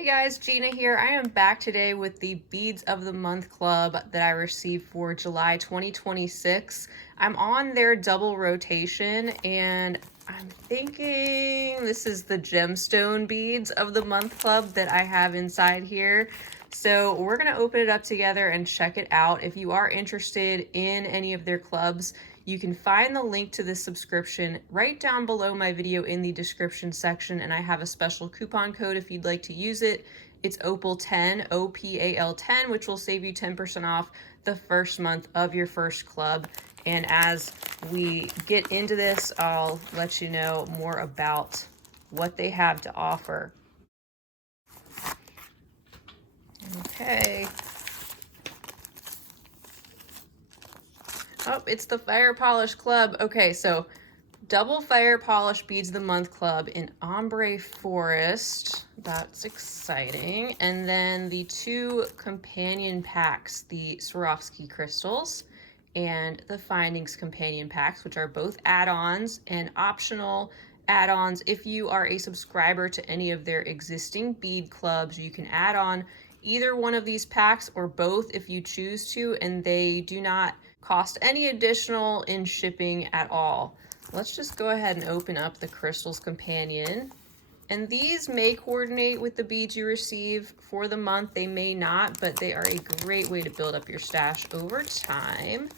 Hey guys, Gina here. I am back today with the Beads of the Month Club that I received for July 2026. I'm on their double rotation and I'm thinking this is the gemstone beads of the month club that I have inside here. So we're going to open it up together and check it out. If you are interested in any of their clubs, you can find the link to this subscription right down below my video in the description section, and I have a special coupon code if you'd like to use it. It's OPAL10, OPAL10, which will save you 10% off the first month of your first club. And as we get into this, I'll let you know more about what they have to offer. Okay. Oh, it's the Fire Polish Club. Okay, so double Fire Polish Beads of the Month Club in Ombré Forest. That's exciting. And then the two companion packs, the Swarovski crystals and the Findings companion packs, which are both add-ons and optional add-ons. If you are a subscriber to any of their existing bead clubs, you can add on either one of these packs or both if you choose to, and they do not cost any additional in shipping at all. Let's just go ahead and open up the Crystals Companion. And these may coordinate with the beads you receive for the month. They may not, but they are a great way to build up your stash over time,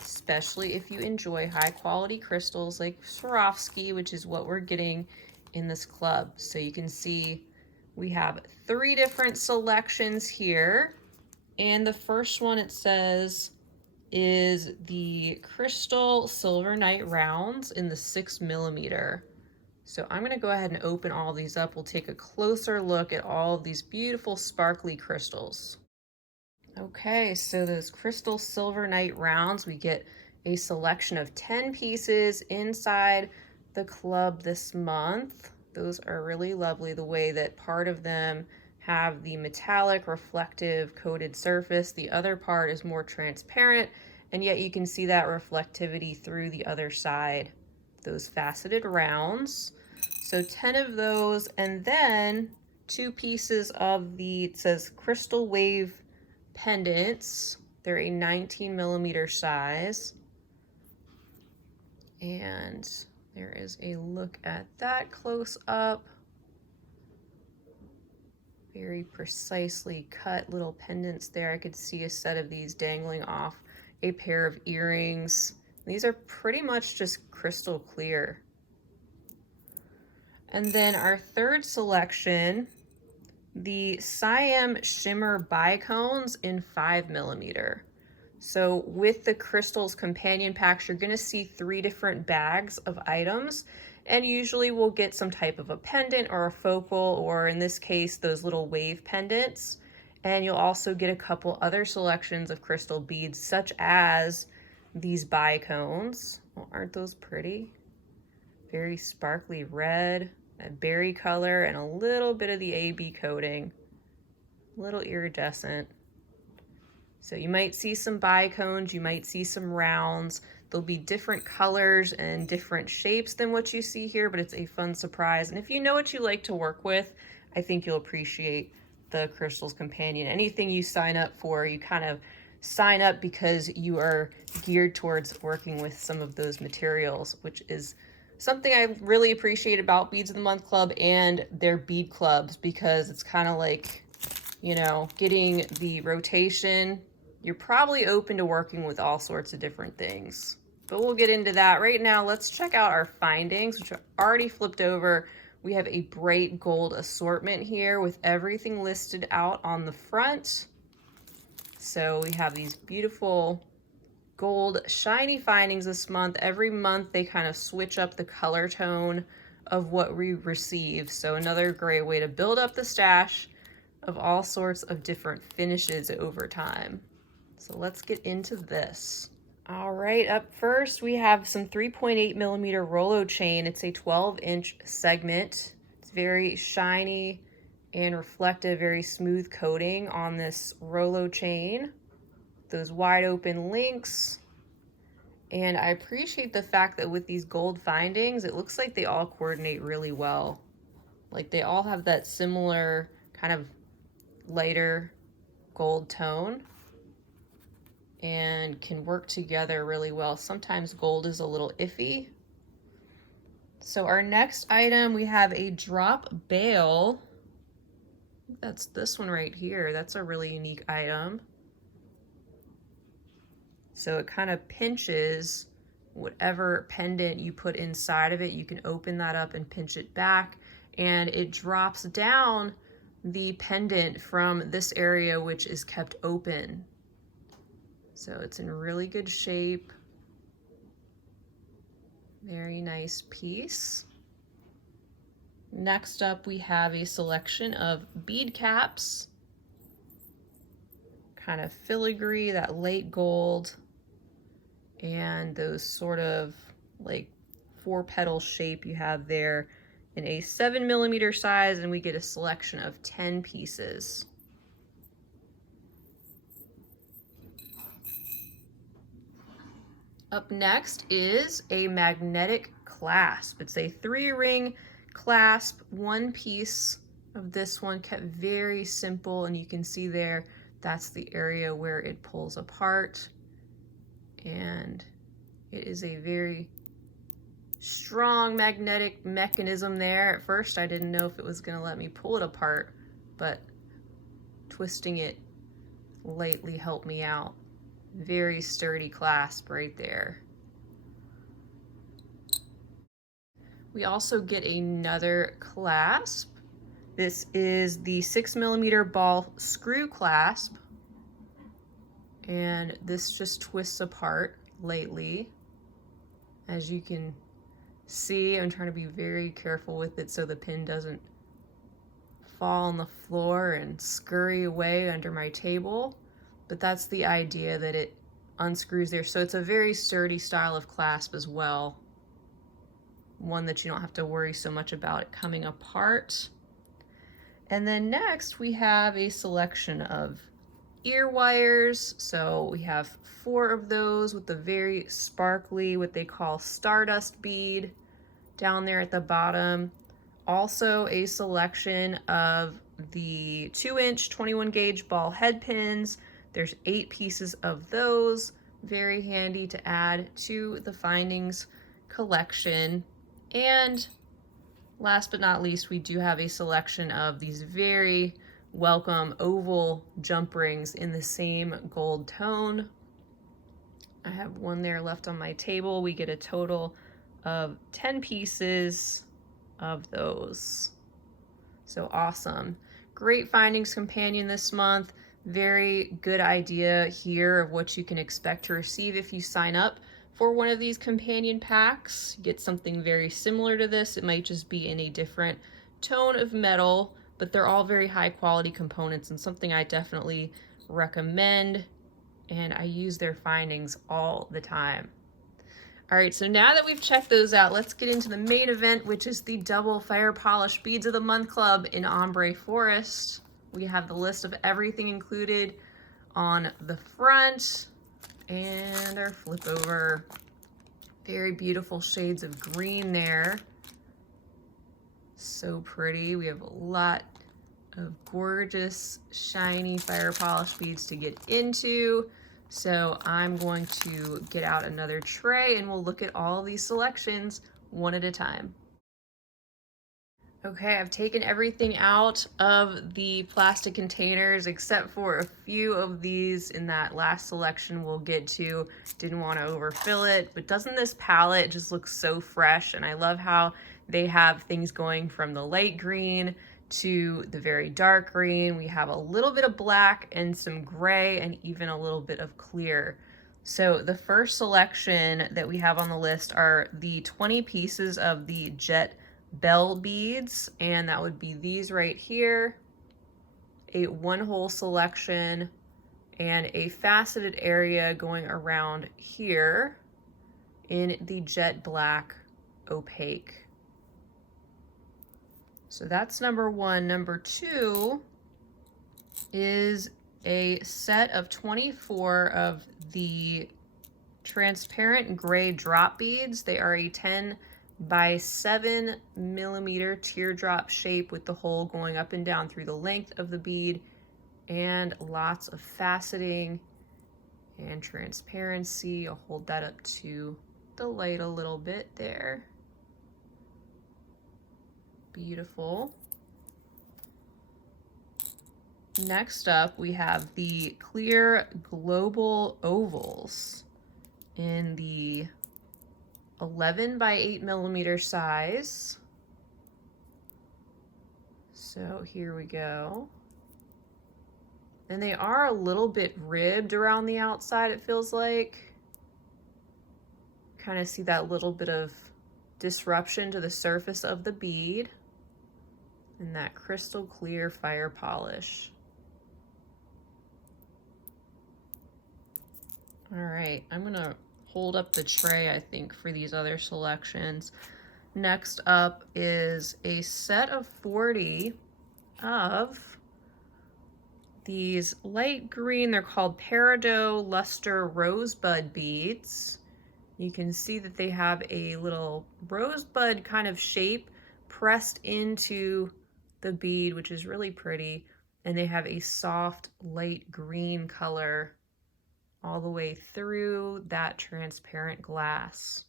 especially if you enjoy high quality crystals like Swarovski, which is what we're getting in this club. So you can see we have 3 different selections here. And the first one, it says, is the Crystal Silver Night Rounds in the 6mm. So I'm going to go ahead and open all these up. We'll take a closer look at all of these beautiful sparkly crystals. Okay, so those Crystal Silver Night Rounds, we get a selection of 10 pieces inside the club this month. Those are really lovely, the way that part of them have the metallic reflective coated surface. The other part is more transparent, and yet you can see that reflectivity through the other side. Those faceted rounds. So 10 of those, and then 2 pieces of the, it says Crystal Wave pendants. They're a 19mm size. And there is a look at that close up. Very precisely cut little pendants there. I could see a set of these dangling off a pair of earrings. These are pretty much just crystal clear. And then our third selection, the Siam Shimmer Bicones in 5mm. So with the Crystals companion packs, you're gonna see 3 different bags of items, and usually we'll get some type of a pendant or a focal, or in this case, those little wave pendants. And you'll also get a couple other selections of crystal beads, such as these bicones. Well, aren't those pretty? Very sparkly red, a berry color, and a little bit of the AB coating. A little iridescent. So you might see some bicones, you might see some rounds. There'll be different colors and different shapes than what you see here, but it's a fun surprise. And if you know what you like to work with, I think you'll appreciate the Crystals Companion. Anything you sign up for, you kind of sign up because you are geared towards working with some of those materials, which is something I really appreciate about Beads of the Month Club and their bead clubs, because it's kind of like, you know, getting the rotation. You're probably open to working with all sorts of different things, but we'll get into that. Right now, let's check out our findings, which are already flipped over. We have a bright gold assortment here with everything listed out on the front. So we have these beautiful gold shiny findings this month. Every month they kind of switch up the color tone of what we receive. So another great way to build up the stash of all sorts of different finishes over time. So let's get into this. All right, up first we have some 3.8mm Rolo chain. It's a 12-inch segment. It's very shiny and reflective, very smooth coating on this Rolo chain. Those wide open links. And I appreciate the fact that with these gold findings, it looks like they all coordinate really well. Like they all have that similar kind of lighter gold tone and can work together really well. Sometimes gold is a little iffy. So our next item, we have a drop bail. That's this one right here. That's a really unique item. So it kind of pinches whatever pendant you put inside of it. You can open that up and pinch it back, and it drops down the pendant from this area, which is kept open. So it's in really good shape. Very nice piece. Next up, we have a selection of bead caps. Kind of filigree, that late gold, and those sort of like 4-petal shape you have there in a 7mm size, and we get a selection of 10 pieces. Up next is a magnetic clasp. It's a 3-ring clasp, one piece of this one, kept very simple, and you can see there, that's the area where it pulls apart, and it is a very strong magnetic mechanism there. At first I didn't know if it was going to let me pull it apart, but twisting it lightly helped me out. Very sturdy clasp right there. We also get another clasp. This is the 6mm ball screw clasp, and this just twists apart lightly. As you can see, I'm trying to be very careful with it so the pin doesn't fall on the floor and scurry away under my table. But that's the idea, that it unscrews there. So it's a very sturdy style of clasp as well. One that you don't have to worry so much about it coming apart. And then next we have a selection of ear wires. So we have 4 of those with the very sparkly, what they call stardust bead down there at the bottom. Also a selection of the 2-inch 21 gauge ball head pins. There's 8 pieces of those, very handy to add to the findings collection. And last but not least, we do have a selection of these very welcome oval jump rings in the same gold tone. I have one there left on my table. We get a total of 10 pieces of those. So awesome. Great findings companion this month. Very good idea here of what you can expect to receive if you sign up for one of these companion packs. You get something very similar to this. It might just be in a different tone of metal, but they're all very high quality components and something I definitely recommend, and I use their findings all the time. All right, so now that we've checked those out, let's get into the main event, which is the double fire polish beads of the month club in Ombré Forest. We have the list of everything included on the front and our flip over. Very beautiful shades of green there. So pretty. We have a lot of gorgeous, shiny fire polish beads to get into. So I'm going to get out another tray and we'll look at all these selections one at a time. Okay, I've taken everything out of the plastic containers except for a few of these in that last selection we'll get to. Didn't want to overfill it, but doesn't this palette just look so fresh? And I love how they have things going from the light green to the very dark green. We have a little bit of black and some gray and even a little bit of clear. So the first selection that we have on the list are the 20 pieces of the jet bell beads, and that would be these right here, a 1-hole selection and a faceted area going around here in the jet black opaque. So that's number 1. Number 2 is a set of 24 of the transparent gray drop beads. They are a 10 by 7 millimeter teardrop shape with the hole going up and down through the length of the bead, and lots of faceting and transparency. I'll hold that up to the light a little bit there. Beautiful. Next up, we have the clear global ovals in the 11 by 8 millimeter size. So here we go. And they are a little bit ribbed around the outside, it feels like. Kind of see that little bit of disruption to the surface of the bead and that crystal clear fire polish. All right, I'm gonna hold up the tray, I think, for these other selections. Next up is a set of 40 of these light green, they're called Peridot Luster Rosebud beads. You can see that they have a little rosebud kind of shape pressed into the bead, which is really pretty. And they have a soft light green color all the way through that transparent glass.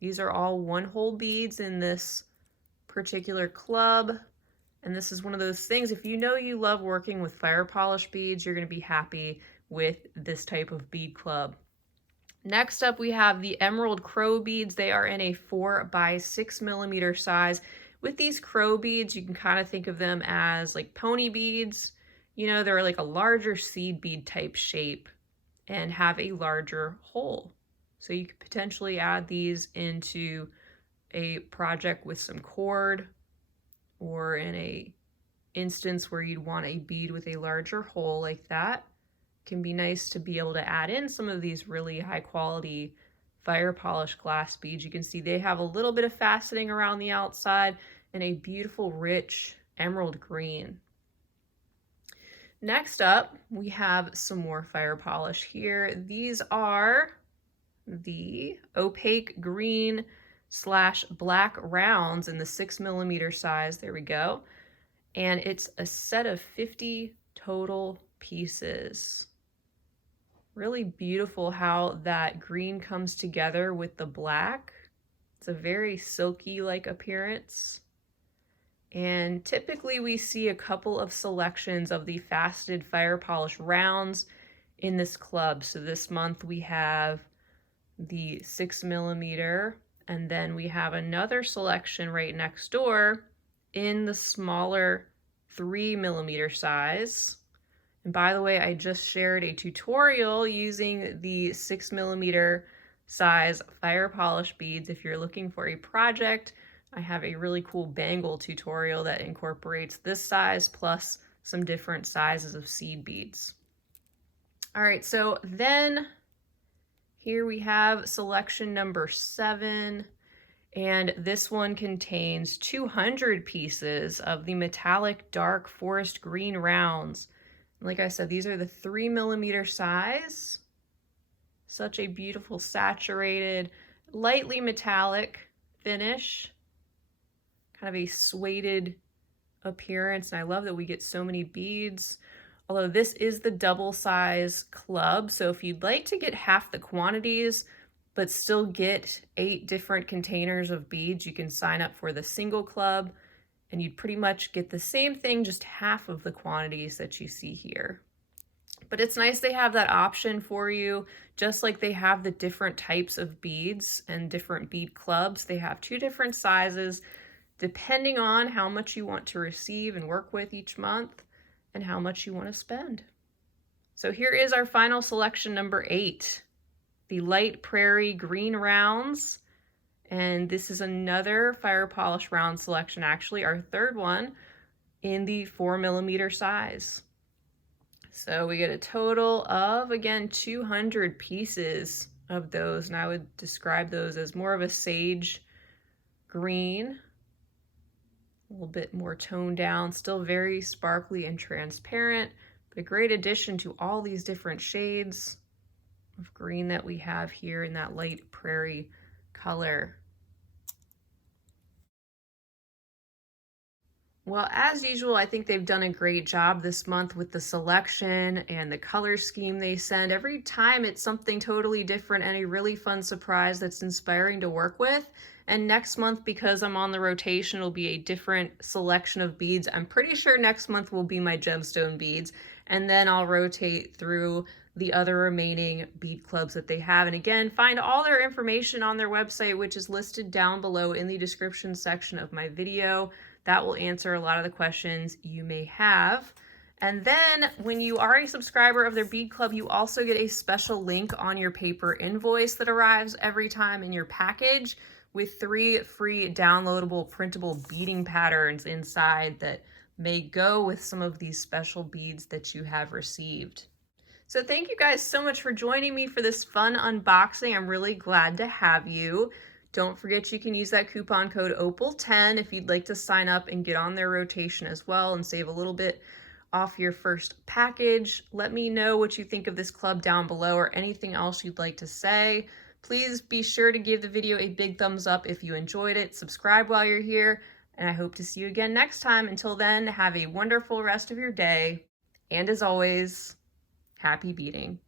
These are all one-hole beads in this particular club. And this is one of those things, if you know you love working with fire polish beads, you're going to be happy with this type of bead club. Next up, we have the Emerald Crow beads. They are in a 4 by 6 millimeter size. With these crow beads, you can kind of think of them as like pony beads. You know, they're like a larger seed bead type shape and have a larger hole. So you could potentially add these into a project with some cord, or in a instance where you'd want a bead with a larger hole like that. It can be nice to be able to add in some of these really high quality fire polish glass beads. You can see they have a little bit of faceting around the outside and a beautiful rich emerald green. Next up, we have some more fire polish here. These are the opaque green / black rounds in the 6 millimeter size. There we go. And it's a set of 50 total pieces. Really beautiful how that green comes together with the black. It's a very silky like appearance. And typically we see a couple of selections of the faceted fire polish rounds in this club. So this month we have the 6 millimeter, and then we have another selection right next door in the smaller 3 millimeter size. And by the way, I just shared a tutorial using the 6 millimeter size fire polish beads. If you're looking for a project, I have a really cool bangle tutorial that incorporates this size plus some different sizes of seed beads. All right, so then here we have selection number 7, and this one contains 200 pieces of the metallic dark forest green rounds. Like I said, these are the 3 millimeter size. Such a beautiful saturated, lightly metallic finish. Kind of a suede appearance, and I love that we get so many beads. Although this is the double size club, so if you'd like to get half the quantities but still get 8 different containers of beads, you can sign up for the single club and you'd pretty much get the same thing, just half of the quantities that you see here. But it's nice they have that option for you, just like they have the different types of beads and different bead clubs. They have 2 different sizes depending on how much you want to receive and work with each month and how much you want to spend. So here is our final selection number 8, the light prairie green rounds. And this is another fire polish round selection, actually our third one in the 4 millimeter size. So we get a total of, again, 200 pieces of those, and I would describe those as more of a sage green, a little bit more toned down, still very sparkly and transparent, but a great addition to all these different shades of green that we have here in that light prairie color. Well, as usual, I think they've done a great job this month with the selection and the color scheme they send. Every time it's something totally different and a really fun surprise that's inspiring to work with. And next month, because I'm on the rotation, it'll be a different selection of beads. I'm pretty sure next month will be my gemstone beads. And then I'll rotate through the other remaining bead clubs that they have. And again, find all their information on their website, which is listed down below in the description section of my video. That will answer a lot of the questions you may have. And then when you are a subscriber of their bead club, you also get a special link on your paper invoice that arrives every time in your package with 3 free downloadable printable beading patterns inside that may go with some of these special beads that you have received. So thank you guys so much for joining me for this fun unboxing. I'm really glad to have you. Don't forget you can use that coupon code OPAL10 if you'd like to sign up and get on their rotation as well and save a little bit off your first package. Let me know what you think of this club down below or anything else you'd like to say. Please be sure to give the video a big thumbs up if you enjoyed it. Subscribe while you're here, and I hope to see you again next time. Until then, have a wonderful rest of your day. And as always, happy beading.